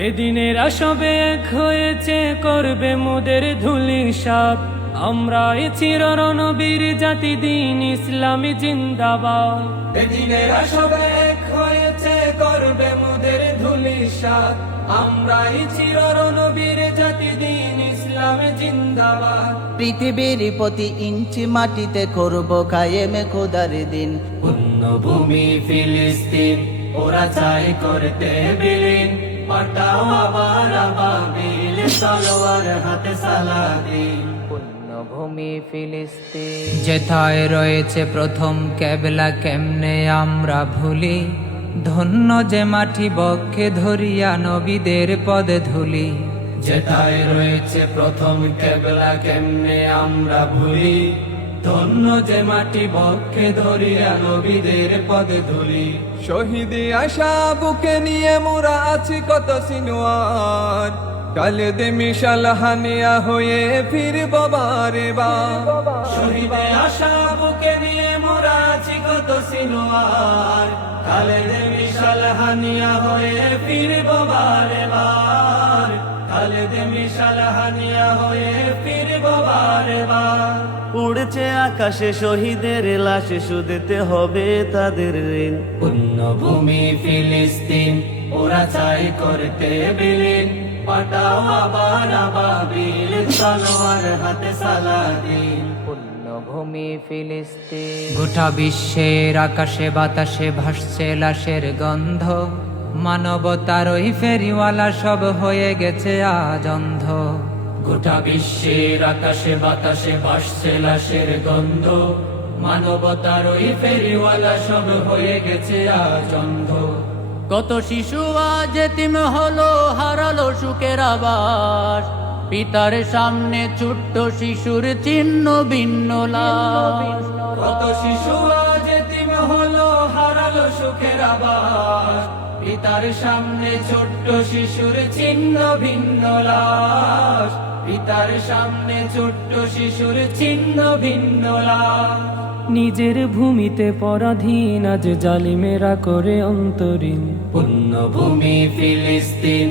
বেদিনেরা সবে এক হয়েছে, করবে মোদের ধূলিসাৎ। আমরা এ চিররণবীর জাতি, দিন ইসলামী জিন্দাবাদ। বেদিনেরা সবে এক হয়েছে, করবে মোদের ধূলিসাৎ। আমরা এই চিররণবীর জাতি, দিন ইসলামী জিন্দাবাদ। পৃথিবীর প্রতি ইঞ্চি মাটিতে করব কায়েমে খোদার দিন। পুণ্যভূমি ফিলিস্তিন, ওরা চাই করতে বিলীন। পাঠাও আবার আবাবিল, তলোয়ার হাতে সালাদিন। পুণ্যভূমি ফিলিস্তিন, যেথায় রয়েছে প্রথম কেবলা, কেমনে আমরা ভুলি। ধন্য যে মাটি বক্ষে ধরিয়া নবীদের পদে ধুলি। যেথায় রয়েছে প্রথম কেবলা, কেমনে আমরা ভুলি। ধন্য যে মাটি বক্ষে ধরিয়া নবীদের পদে ধুলি। শহীদি আশা বুকে নিয়ে মোরা আছি কত সিনোয়ার। কালে দে মিশাল হানিয়া হয়ে ফিরব বারে বার। শহীদে আশা বুকে নিয়ে মোরা আছি কত সিনোয়ার। কালে দে মিশাল হানিয়া হয়ে ফিরব বারে বার। কালে দে মিশাল হানিয়া হয়ে ফিরব বারে বার। উড়ছে আকাশে শহীদের লাশ, শুধতে হবে তাদের ঋণ। পুণ্যভূমি ফিলিস্তিন, ওরা চাই করতে বিলীন। পাঠাও আবার আবাবিল, তলোয়ার হাতে সালাদিন। পুণ্যভূমি ফিলিস্তিন, গোটা বিশ্বের আকাশে বাতাসে ভাসছে লাশের গন্ধ। মানবতার ওই ফেরিওয়ালা সব হয়ে গেছে আজ অন্ধ। গোটা বিশ্বের আকাশে বাতাসে ভাসছে লাশের গন্ধ। মানবতার ওই ফেরিওয়ালা সব হয়ে গেছে আজ অন্ধ। কত শিশু আজ এতিম হলো, হারালো সুখের আবাস। পিতার সামনে ছোট্ট শিশুর চিহ্ন ভিন্ন লাশ। কত শিশু আজ এতিম হলো, হারালো সুখের আবাস। পিতার সামনে ছোট্ট শিশুর চিহ্ন ভিন্ন লাশ। পিতার সামনে ছোট্ট শিশুর চিহ্ন ভিন্ন লাশ। নিজের ভূমিতে পরাধীন, আজ জালিমেরা করে অন্তরীণ। পুণ্যভূমি ফিলিস্তিন,